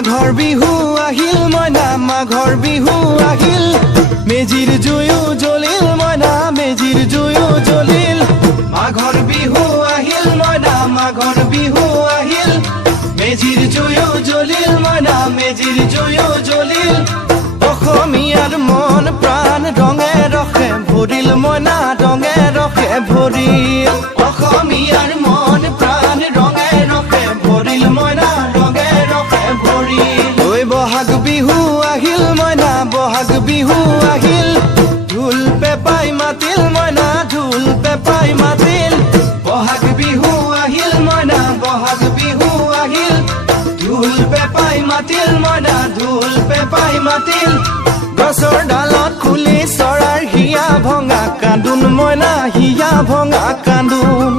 মাঘৰ বিহু আহিল মইনা মাঘৰ বিহু আহিল মেজিৰ জুয়ো জ্বলিল মইনা মেজিৰ জুয়ো জ্বলিল মাঘৰ বিহু আহিল মইনা মাঘৰ বিহু আহিল মেজিৰ জুয়ো জ্বলিল মইনা মেজিৰ জুয়ো জ্বলিল অসমীয়াৰ মন প্ৰাণ ৰঙে ৰখে ভৰিল মইনা ৰঙে ৰখে ভৰিল অসমীয়াৰ মন প্ৰাণ ৰঙে ৰখে ভৰিল মইনা ৰঙে ৰখে ভৰিল ঐ বহাগ বিহু আহিল মইনা বহাগ বিহু আহিল ঢোল পেপাই মাতিল মইনা ঢোল পেপাই মাতিল বহাগ বিহু আহিল মইনা বহাগ বিহু আহিল ঢোল পেপাই মাতিল মইনা ঢোল পেপাই মাতিল গছৰ ডালত খুলি চৰাৰ হিয়া ভঙা কান্দোন মইনা হিয়া ভঙা কান্দোন